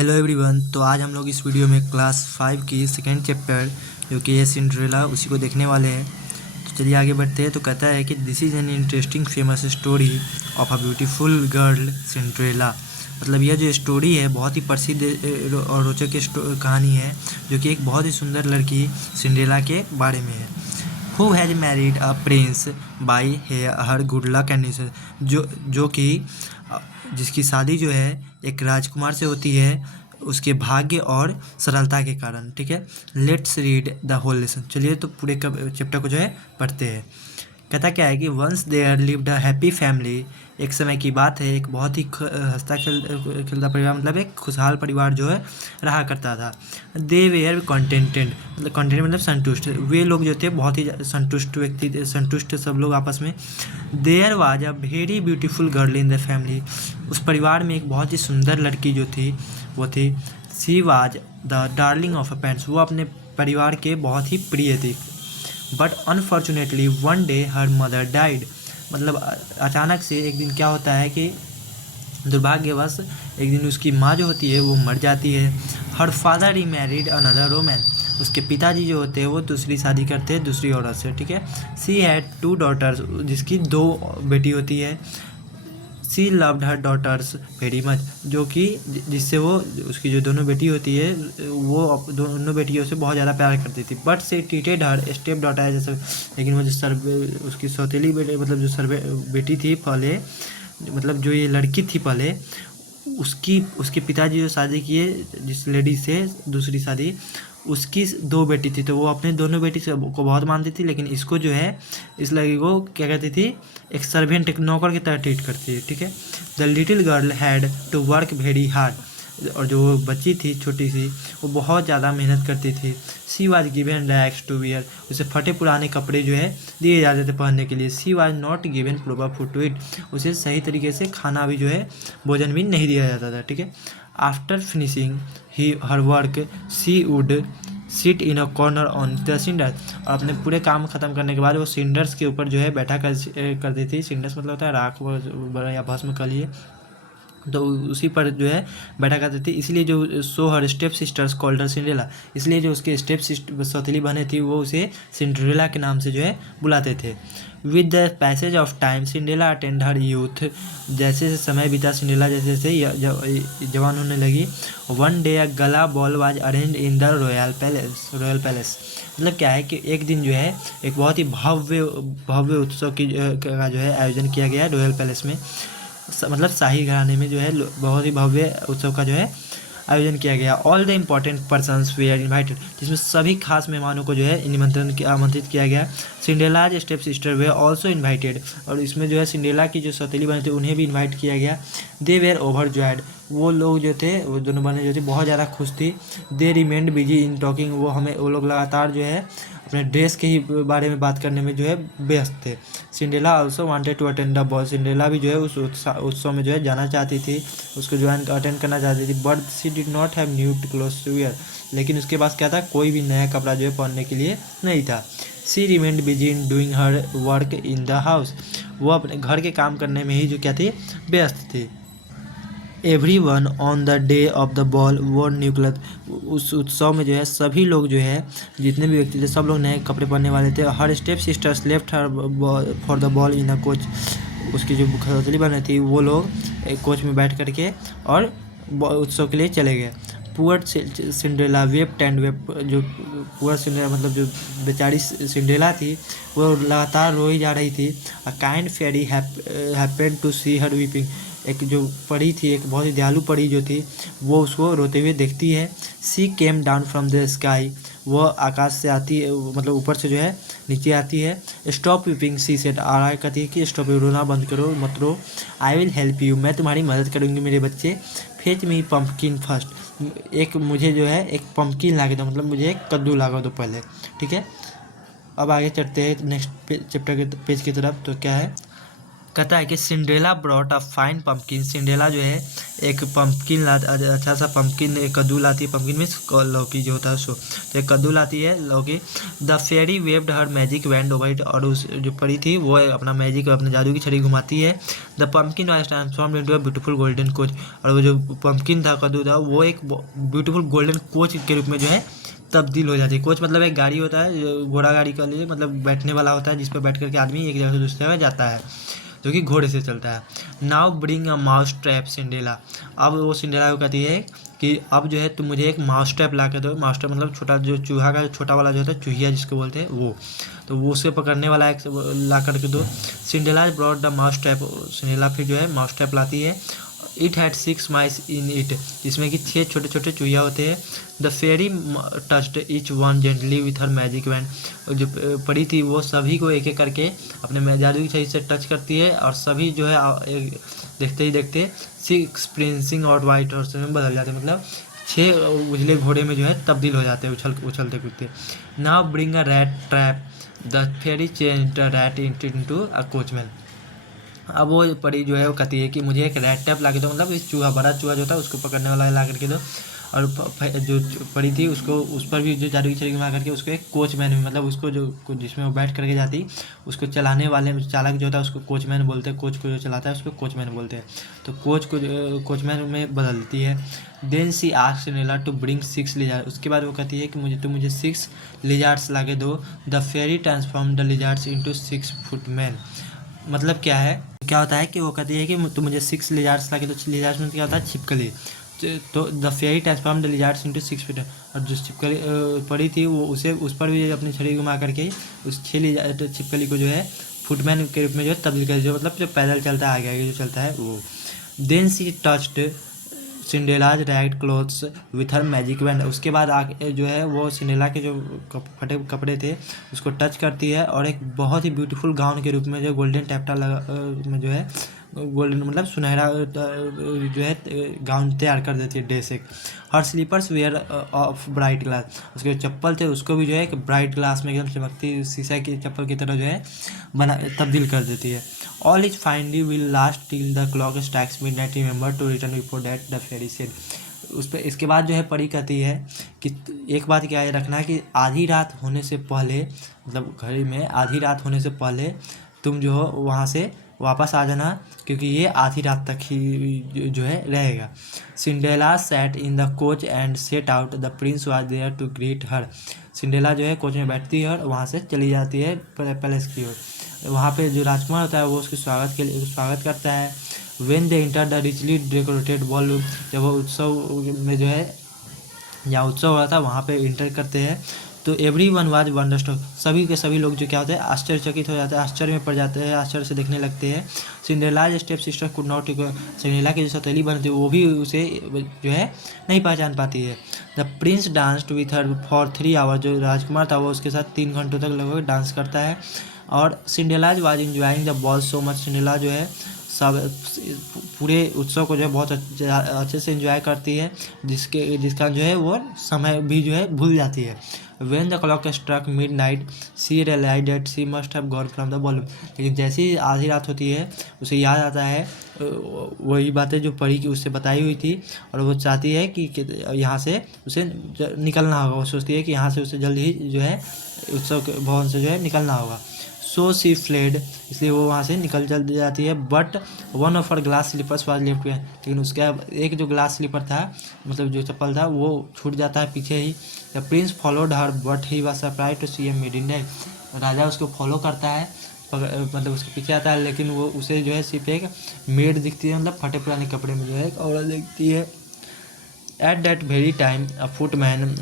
Hello everyone. तो आज हम लोग इस वीडियो में क्लास 5 की सेकेंड चैप्टर जो कि है सिंड्रेला उसी को देखने वाले हैं। तो चलिए आगे बढ़ते हैं। तो कहता है कि this is an interesting famous story of a beautiful girl Cinderella. मतलब यह जो स्टोरी है बहुत ही प्रसिद्ध और रोचक कहानी है जो कि एक बहुत ही सुंदर लड़की सिंड्रेला के बारे में है। Who has married a prince by her good luck and जो कि जिसकी शादी जो है एक राजकुमार से होती है उसके भाग्य और सरलता के कारण। ठीक है, let's read the whole lesson. चलिए तो पूरे चैप्टर को जो है पढ़ते हैं। कहता क्या है कि once there lived a happy family. एक समय की बात है, एक बहुत ही हंसता खेलता परिवार, मतलब एक खुशहाल परिवार जो है रहा करता था। दे वेयर कंटेंटेड, मतलब कंटेंट मतलब संतुष्ट। वे लोग जो थे बहुत ही संतुष्ट व्यक्ति थे, संतुष्ट सब लोग आपस में। There was a very beautiful girl in the family. उस परिवार में एक बहुत ही सुंदर लड़की जो थी वो थी she was the darling of a parents. वो अपने परिवार के बहुत ही प्रिय थी। But unfortunately one day her mother died. मतलब अचानक से एक दिन क्या होता है कि दुर्भाग्यवश एक दिन उसकी माँ जो होती है वो मर जाती है। Her father he married another woman. उसके पिताजी जो होते हैं वो दूसरी शादी करते हैं दूसरी औरत से। ठीक है, सी हैड 2 डॉटर्स, जिसकी 2 बेटी होती है। She loved her daughters very much, जो कि जिससे वो उसकी जो दोनों बेटी होती है वो दोनों बेटियों से बहुत ज़्यादा प्यार करती थी। बट से ट्रीटेड हर स्टेप डॉटर है जैसे। लेकिन वो जो उसकी सौतेली बेटी, मतलब जो बेटी थी पहले, मतलब जो ये लड़की थी पहले, उसके पिताजी जो शादी किए जिस लेडी से दूसरी शादी, उसकी 2 बेटी थी। तो वो अपने दोनों बेटी से को बहुत मानती थी, लेकिन इसको जो है इस लड़की को क्या कहती थी, एक सर्वेंट, एक नौकर की तरह ट्रीट करती है। ठीक है, the little girl had to work very hard. और जो बच्ची थी छोटी सी वो बहुत ज़्यादा मेहनत करती थी। She was given rags to wear. उसे फटे पुराने कपड़े जो है दिए जाते थे पहनने के लिए। She was not given proper food to eat. उसे सही तरीके से खाना भी जो है भोजन भी नहीं दिया जाता था। ठीक है, आफ्टर फिनिशिंग ही her work she would sit in a corner on the cinder. और अपने पूरे काम खत्म करने के बाद वो सिंडर्स के ऊपर जो है बैठा करती थी। सिंडर्स मतलब होता है राख या भस्म कह लिए, तो उसी पर जो है बैठा करती थी। इसलिए जो so her step sisters called her Cinderella. इसलिए जो उसके स्टेप सौतेली बहनें थी वो उसे सिंड्रेला के नाम से जो है बुलाते थे। With the passage of time Cinderella attend her youth. जैसे जैसे समय बीता सिंड्रेला जैसे जैसे जवान होने लगी। वन डे अ गला ball was arrange in the royal palace. मतलब क्या है कि एक दिन जो है एक बहुत ही भव्य उत्सव का जो है आयोजन किया गया रॉयल पैलेस में। मतलब शाही घराने में जो है बहुत ही भव्य उत्सव का जो है आयोजन किया गया। All the important persons were invited, जिसमें सभी खास मेहमानों को जो है आमंत्रित किया गया। Cinderella's step sister were also invited. और इसमें जो है सिंड्रेला की जो सौतेली बहनें थी उन्हें भी इन्वाइट किया गया। दे वेयर ओवर जॉयड। वो लोग जो थे, वो दोनों बहनें जो थी बहुत ज़्यादा खुश थी। दे रिमेंड बिजी इन टॉकिंग। वो लोग लगातार जो है अपने ड्रेस के ही बारे में बात करने में जो है व्यस्त थे। Cinderella also wanted to attend the ball. Cinderella भी जो है उस उत्सव में जो है जाना चाहती थी, उसको अटेंड करना चाहती थी। But she did not have new clothes to wear. लेकिन उसके पास क्या था, कोई भी नया कपड़ा जो है पहनने के लिए नहीं था। She remained busy in doing her work in the house. वो अपने घर के काम करने में ही जो क्या थी, व्यस्त थी। Everyone on the day of the ball वोर न्यू क्लॉथ। उस उत्सव में जो है सभी लोग जो है जितने भी व्यक्ति थे सब लोग नए कपड़े पहनने वाले थे। Her step sisters left her for the ball in a coach. उसकी जो खतली बनी थी वो लोग एक कोच में बैठ करके और उत्सव के लिए चले गए। Poor Cinderella wept and wept. जो पुअर सिंड्रेला मतलब जो बेचारी सिंड्रेला थी वो लगातार रोई जा रही थी। A kind fairy happened to see her weeping. एक जो परी थी, एक बहुत ही दयालु परी जो थी, वो उसको रोते हुए देखती है। She came down from the sky. वो आकाश से आती है, मतलब ऊपर से जो है नीचे आती है। Stop weeping she said. और कहती है कि स्टॉप, रोना बंद करो, मत रो। I will help you. मैं तुम्हारी मदद करूँगी मेरे बच्चे। Fetch me pumpkin first. एक मुझे जो है एक पम्पकिन ला के दो, मतलब मुझे एक कद्दू ला के दो पहले। ठीक है, अब आगे चढ़ते हैं नेक्स्ट चैप्टर के पेज की तरफ। तो क्या है, कहता है कि Cinderella brought a fine pumpkin. Cinderella जो है एक पम्पकिन अच्छा सा पम्पकिन, एक कद्दू लाती है। पम्पकिन मीन्स लौकी जो होता है सो, तो एक कद्दू लाती है लौकी। The fairy waved her magic wand over it, और उस जो परी थी वो अपना मैजिक, अपने जादू की छड़ी घुमाती है। The pumpkin was transformed into a beautiful golden coach, और वो जो पम्पकिन था, कद्दू था, वो एक ब्यूटीफुल गोल्डन कोच के रूप में जो है तब्दील हो जाती है। कोच मतलब एक गाड़ी होता है, घोड़ा गाड़ी का लिए मतलब बैठने वाला होता है, जिस पर बैठ करके आदमी एक जगह से दूसरी जगह जाता है, जो कि घोड़े से चलता है। Now bring a mouse trap Cinderella. अब वो सिंड्रेला को कहती है कि अब जो है तुम मुझे एक माउस ट्रैप ला के दो। माउस ट्रैप मतलब छोटा जो चूहा का छोटा वाला जो होता है, चूहिया जिसको बोलते हैं वो, तो वो उसे पकड़ने वाला एक ला करके दो। Cinderella brought the mouse trap. Cinderella फिर जो है माउस ट्रैप लाती है। It had 6 mice in it, जिसमें कि 6 छोटे छोटे चूहिया होते हैं। The fairy touched each one gently with her magic wand. जो पड़ी थी वो सभी को एक एक करके अपने जादू की छड़ी से टच करती है, और सभी जो है देखते ही देखते 6 प्रिंसिंग और वाइट हॉर्स में बदल जाते हैं, मतलब 6 उजले घोड़े में जो है तब्दील हो जाते हैं उछलते कूदते। Now bring a rat trap. The fairy change the rat into a coachman. अब वो परी जो है वो कहती है कि मुझे एक रेड टैप ला के दो, मतलब इस चूहा, बड़ा चूहा जो था उसको पकड़ने वाला ला करके दो। और जो परी थी उसको, उस पर भी जो जादू की छड़ी घुमा करके उसको एक कोचमैन, मतलब उसको जो जिसमें वो बैठ करके जाती, उसको चलाने वाले चालक जो होता है उसको कोचमैन बोलते हैं। कोच को जो चलाता है उसको कोचमैन बोलते हैं। तो कोच को कोचमैन में बदल देती है। Then she asked Cinderella to bring 6 lizard. उसके बाद वो कहती है कि मुझे 6 लिजार्ड्स ला के दो। The fairy transform the lizards into 6 footman. मतलब क्या है, क्या होता है कि वो कहती है कि तुम मुझे 6 लिजार्ड्स ला के, तो लिजार्ड्स में क्या होता है, छिपकली। तो the fairy transform the lizards into 6 feet. और जो छिपकली पड़ी थी वो उस पर भी अपनी छड़ी घुमा करके उस 6 छिपकली को जो है फुटमैन के रूप में जो है तब्दील कर, जो मतलब जो पैदल चलता है, आगे आगे जो चलता है वो। Then she touched Cinderella's rag clothes with her magic wand. उसके बाद आगे जो है वो सिंड्रेला के जो फटे कपड़े थे उसको टच करती है, और एक बहुत ही ब्यूटीफुल गाउन के रूप में जो गोल्डन टैप्टा लगा में जो है गोल्डन मतलब सुनहरा जो है गाउन तैयार कर देती है ड्रेस एक। Her slippers were of bright glass. उसके जो चप्पल थे उसको भी जो है एक ब्राइट ग्लास में एकदम चमकती शीशा की चप्पल की तरह जो है बना तब्दील कर देती है। All is finally will last till the clock strikes midnight, remember to return before that the fairy said. उस पर इसके बाद जो है परी कहती है कि एक बात क्या है रखना, कि आधी रात होने से पहले, मतलब घड़ी में आधी रात होने से पहले तुम जो हो वहाँ से वापस आ जाना, क्योंकि ये आधी रात तक ही जो है रहेगा। Cinderella sat in the coach and set out. The prince was there to greet her. Cinderella जो है कोच में बैठती है और वहाँ से चली जाती है पैलेस की ओर। वहाँ पे जो राजकुमार होता है वो उसके स्वागत करता है। When they enter the richly decorated ball, जब वो उत्सव में जो है जहाँ उत्सव हो रहा था वहाँ पे इंटर करते हैं, तो एवरी वन वाज वंडरस्टॉक। सभी के सभी लोग जो क्या होते हैं आश्चर्यचकित हो जाते हैं, आश्चर्य में पड़ जाते हैं, आश्चर्य से देखने लगते हैं। Cinderella's step sister could not, Cinderella की जो सौतेली बहन थी वो भी उसे जो है नहीं पहचान पाती है। The prince danced with her for 3 hour. जो राजकुमार था वो उसके साथ 3 घंटों तक लगभग डांस करता है। और Cinderella's was enjoying the ball so much. Cinderella जो है सब पूरे उत्सव को जो है बहुत अच्छे से एंजॉय करती है, जिसका जो है वो समय भी जो है भूल जाती है। When the clock struck midnight, she realized that she must have gone from the ballroom। लेकिन जैसे ही आधी रात होती है उसे याद आता है वही बातें जो परी की उससे बताई हुई थी, और वो चाहती है कि यहाँ से उसे निकलना होगा। वो सोचती है कि यहाँ से उसे जल्द ही जो है उत्सव भवन से जो है निकलना होगा। सो सी फ्लेड, इसलिए वो वहाँ से निकल जाती है। But one of her glass slippers was left में, लेकिन उसका एक जो ग्लास स्लीपर था, मतलब जो चप्पल था, वो छूट जाता है पीछे ही। The prince followed her but he was surprised to see a maid in night. राजा उसको फॉलो करता है, मतलब उसके पीछे आता है, लेकिन वो उसे जो है सिर्फ एक मेड दिखती है, मतलब फटे पुराने कपड़े में जो है एक औरत दिखती है। At that very time a footman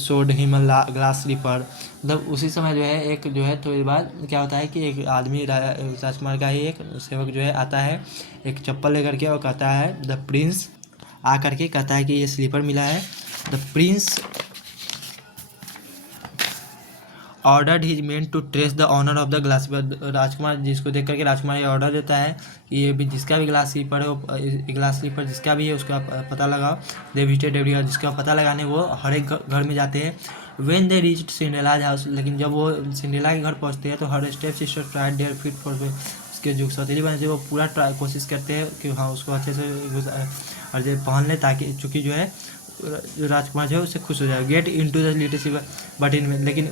showed him glass slipper. मतलब उसी समय जो है एक जो है थोड़ी बाद क्या होता है कि एक आदमी राजकुमार का ही एक सेवक जो है आता है एक चप्पल लेकर के, और कहता है द प्रिंस आ करके कहता है कि ये स्लीपर मिला है। The prince ordered his men to trace the owner of the glass. राजकुमार जिसको देख करके राजकुमार ये ऑर्डर देता है कि ये भी जिसका भी ग्लास स्लीपर है वो ग्लास स्लीपर जिसका भी है उसका पता लगाओ। दे विजिटेड एवरी, जिसका पता लगाने वो हर एक घर में जाते हैं। When they reached Cinderella's house, लेकिन जब वो सिंड्रेला के घर पहुंचते हैं तो her step sister tried their feet for, उसके जो सौतेली बहन है वो पूरा ट्राई कोशिश करते हैं कि हाँ उसको अच्छे से और जो पहन ले, ताकि चूँकि जो है जो राजकुमार जो है उससे खुश हो जाए, get into the little but in, लेकिन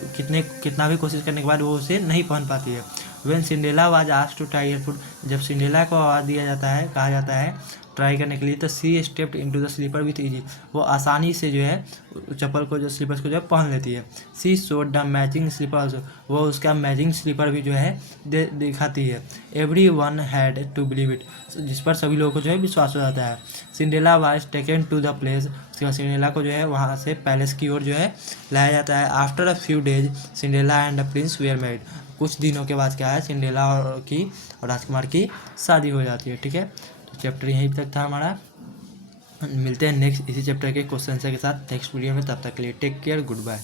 कितना भी कोशिश करने के बाद वो उसे नहीं पहन पाती है। When Cinderella was asked to try her foot, जब सिंड्रेला को आवाज़ दिया जाता है, कहा जाता है ट्राई करने के लिए, तो she stepped into the slipper with easy, वो आसानी से जो है चप्पल को, जो स्लीपर्स को जो है पहन लेती है। She showed the matching slippers, वो उसका मैचिंग स्लीपर भी जो है दिखाती है। Everyone had to believe it, जिस पर सभी लोगों को जो है विश्वास हो जाता है। Cinderella was taken to the place, उसके बाद सिंड्रेला को जो है वहाँ से पैलेस की ओर जो है लाया जाता है। After a few days Cinderella and the prince were married, कुछ दिनों के बाद क्या है, सिंड्रेला और राजकुमार की शादी हो जाती है। ठीक है, तो चैप्टर यहीं तक था हमारा। मिलते हैं नेक्स्ट इसी चैप्टर के क्वेश्चन के साथ नेक्स्ट वीडियो में, तब तक के लिए टेक केयर, गुड बाय।